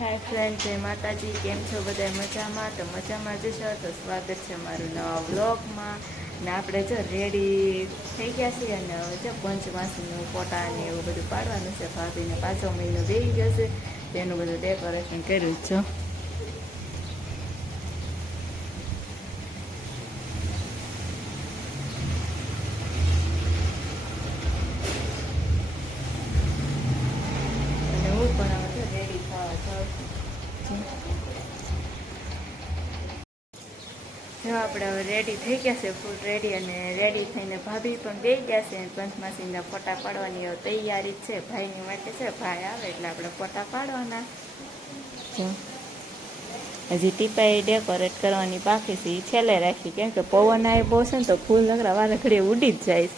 હાય friend, જય માતાજી. કેમ છો બધા? મજામાં? તો મજામાં જશો તો સ્વાગત છે મારું નવા વ્લોગમાં. ને આપણે જો રેડી થઈ ગયા છીએ અને હવે જો પંચમાસીનું ફોટા ને એવું બધું પાડવાનું છે. ભાભીને 5સો મહિનો બેસી ગયો છે, તેનું બધું ડેકોરેશન કર્યું છે. અને હું પણ હવે રેડી થવા જાઉં છું. જો આપણે હવે રેડી થઈ ગયા છે, ફૂલ રેડી. અને રેડી થઈને ભાભી પણ બેસી ગયા છે. પંચમાસીના ફોટા પાડવાની હવે તૈયારી જ છે. ભાઈની માટે છે, ભાઈ આવે એટલે આપણે ફોટા પાડવાના. હજી ટીપાઈ ડેકોરેટ કરવાની બાકી છે, એ છેલ્લે રાખી. કેમ કે પવન આવે બહુ છે ને તો ફૂલ નકરા વારે ઘડીએ ઉડી જ જાય.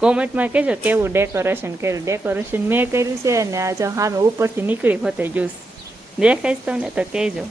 કોમેન્ટમાં કહેજો કેવું ડેકોરેશન કર્યું. ડેકોરેશન મેં કર્યું છે અને આ જો સામે ઉપરથી નીકળી હોતે જ્યુસ દેખાઈશ તમને તો કહેજો.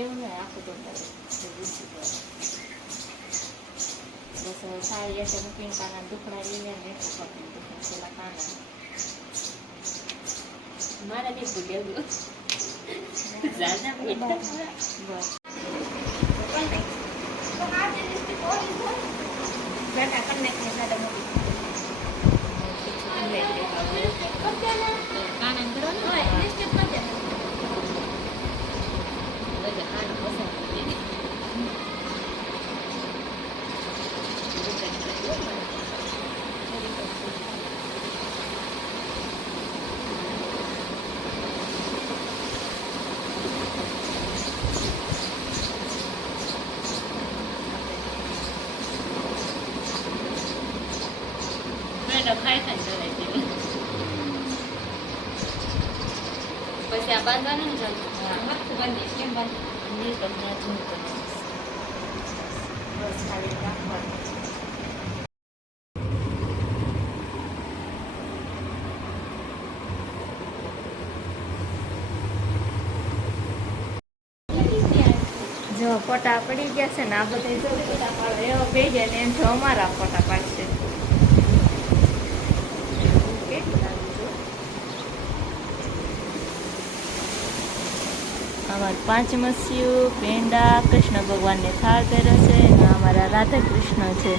એવું નહીં આખું તો બસ સારી રીતે મૂકીને કાના દુખડા લઈને એટલું પકડી પેલા કાના મારા નહીં ભૂલ્યું પછી આ બાંધવાનું ને બાંધી કેમ બાંધી બસ ખાલી રાખવાનું. જો ફોટા પડી ગયા છે ને આ બધા જો ફોટા પાડો એવા બે જાય ને એમ જો અમારા ફોટા પાડશે. અમારા પાંચમસ્યું પેંડા કૃષ્ણ ભગવાનને થાળ કર્યો છે અને અમારા રાધા કૃષ્ણ છે.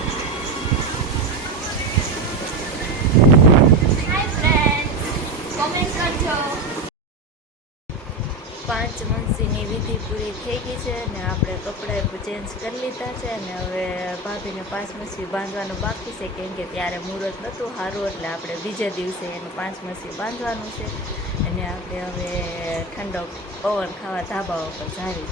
પાંચમંસીની વિધિ પૂરી થઈ ગઈ છે અને આપણે કપડાં ચેન્જ કરી લીધા છે અને હવે ભાભીને પાંચમસી બાંધવાનું બાકી છે. કેમ કે ત્યારે મુહૂર્ત નહોતું સારું એટલે આપણે બીજે દિવસે એનું પાંચમસી બાંધવાનું છે. અને આપણે હવે ઠંડો પવન ખાવા ધાબા ઉપર જાવી.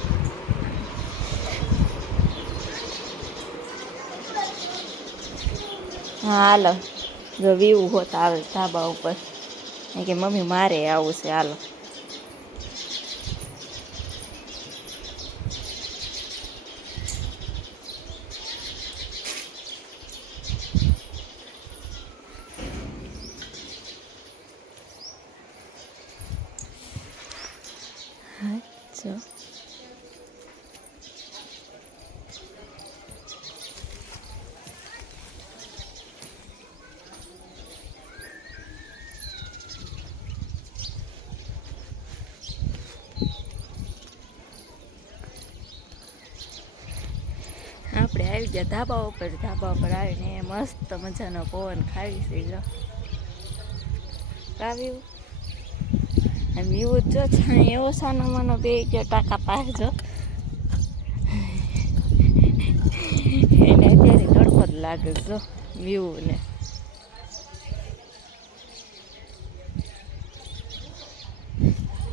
હા હાલો, જો વ્યૂ હોત આવે ધાબા ઉપર કે મમ્મી મારે આવું છે. હાલો આવી ગયા ધાબા ઉપર આવીને મસ્ત મજાનો પવન ખાવી છે જો કાવ્યું એમ એવું જો છાણી એવો સાનો માનો બે ગયો ટાંકા પાસે જો એને અત્યારે તડકો જ લાગે જો વ્યૂ ને